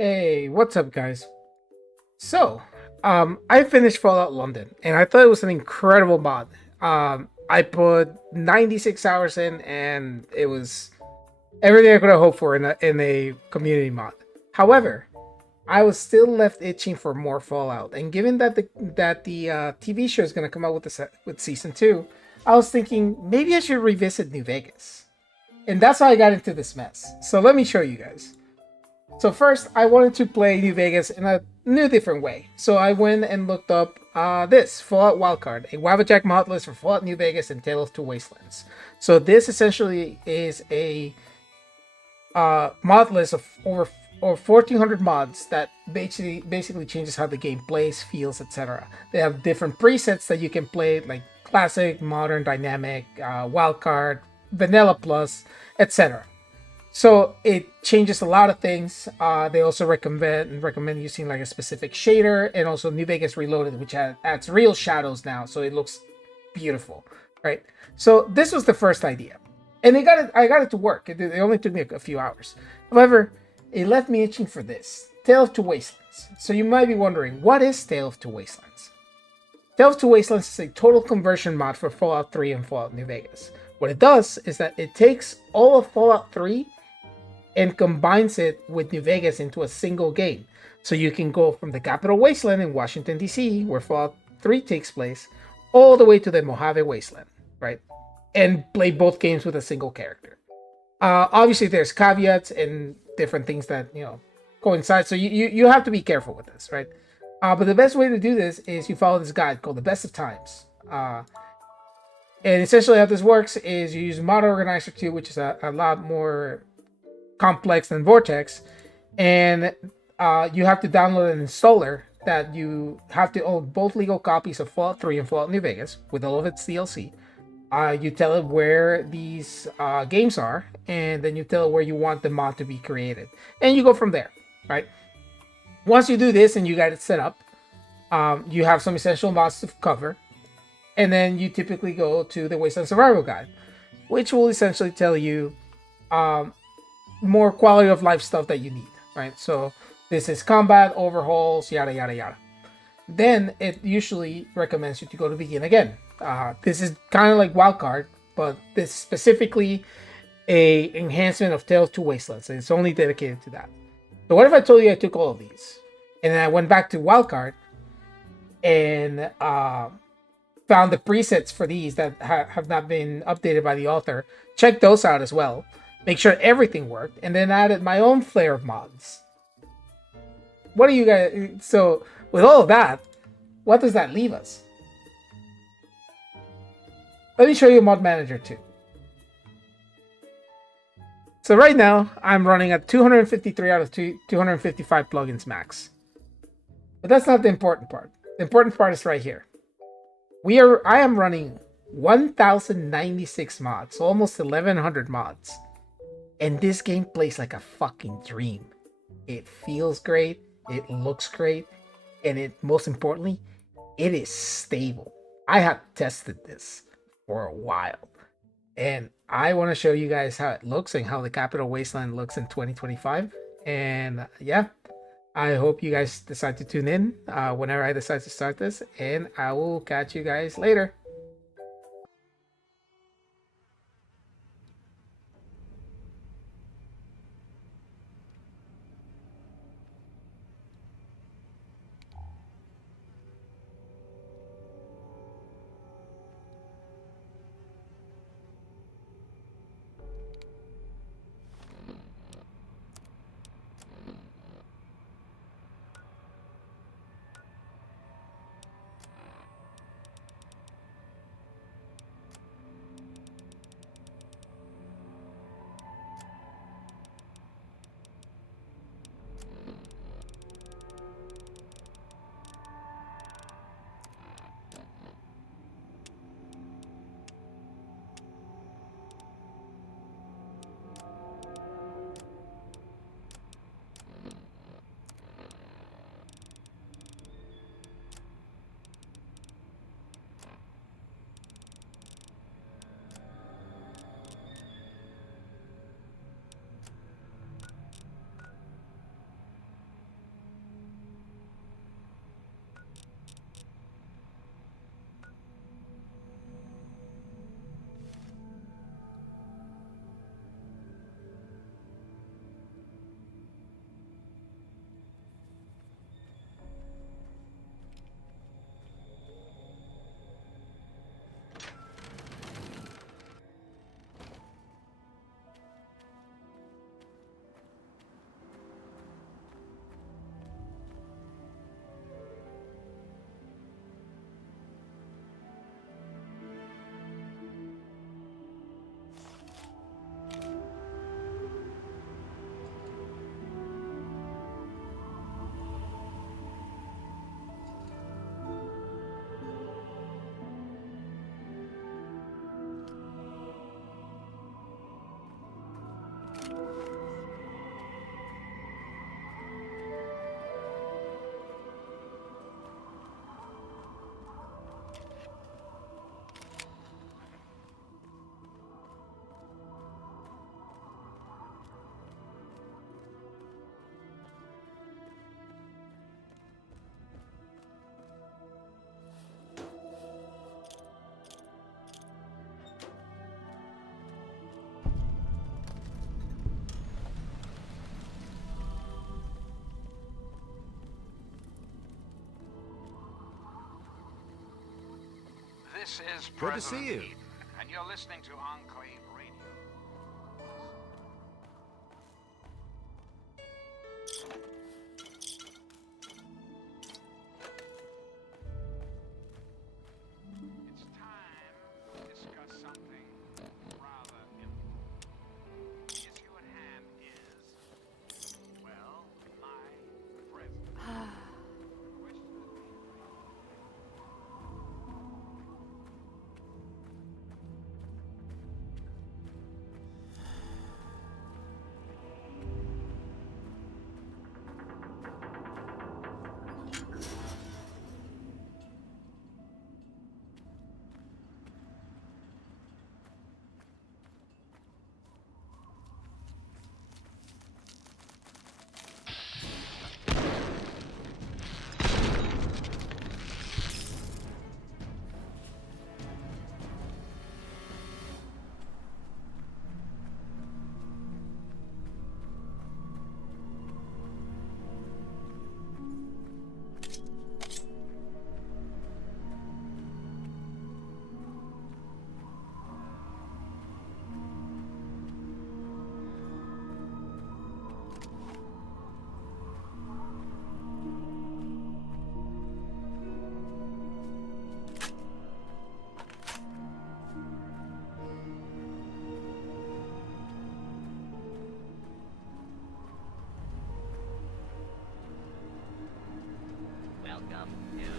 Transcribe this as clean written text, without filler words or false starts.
Hey, what's up, guys? So, I finished Fallout London, and I thought it was an incredible mod. I put 96 hours in, and it was everything I could have hoped for in a community mod. However, I was still left itching for more Fallout, and given that the TV show is going to come out with season two, I was thinking maybe I should revisit New Vegas, and that's how I got into this mess. So let me show you guys. So first, I wanted to play New Vegas in a new, different way. So I went and looked up this Fallout Wildcard, a Wabajack mod list for Fallout New Vegas and Tale of Two Wastelands. So this essentially is a mod list of over 1,400 mods that basically changes how the game plays, feels, etc. They have different presets that you can play, like classic, modern, dynamic, wildcard, vanilla plus, etc. So it changes a lot of things. They also recommend using like a specific shader, and also New Vegas Reloaded, which adds real shadows now, so it looks beautiful, right? So this was the first idea, and I got it to work. It only took me a few hours. However, it left me itching for this Tale of Two Wastelands. So you might be wondering, what is Tale of Two Wastelands? Tale of Two Wastelands is a total conversion mod for Fallout 3 and Fallout New Vegas. What it does is that it takes all of Fallout 3 and combines it with New Vegas into a single game. So you can go from the Capital Wasteland in Washington, D.C., where Fallout 3 takes place, all the way to the Mojave Wasteland, right? And play both games with a single character. Obviously, there's caveats and different things that, coincide. So you have to be careful with this, right? But the best way to do this is you follow this guide called The Best of Times. And essentially how this works is you use Mod Organizer 2, which is a lot more complex than Vortex, and you have to download an installer that you have to own both legal copies of Fallout 3 and Fallout New Vegas with all of its DLC. You tell it where these games are, and then you tell it where you want the mod to be created, and you go from there, right? Once you do this and you got it set up, you have some essential mods to cover, and then you typically go to the Wasteland Survival Guide, which will essentially tell you more quality of life stuff that you need, right? So this is combat, overhauls, yada yada yada. Then it usually recommends you to go to begin again. This is kind of like wildcard, but this is specifically a enhancement of Tale of Two Wastelands, and it's only dedicated to that. So what if I told you I took all of these and then I went back to wildcard and found the presets for these that have not been updated by the author? Check those out as well. Make sure everything worked, and then added my own flair of mods. What do you guys? So with all of that, what does that leave us? Let me show you Mod Manager 2. So right now, I'm running at 253 out of 255 plugins max. But that's not the important part. The important part is right here. I am running 1,096 mods, so almost 1,100 mods. And this game plays like a fucking dream. It feels great, it looks great, and most importantly, it is stable. I have tested this for a while, and I want to show you guys how it looks and how the Capital Wasteland looks in 2025. And yeah, I hope you guys decide to tune in whenever I decide to start this, and I will catch you guys later. This is Good to see President you. Eden, and you're listening to Enclave Radio. It's time to discuss something rather important. The issue at hand is, well, my presence. The question is being Welcome to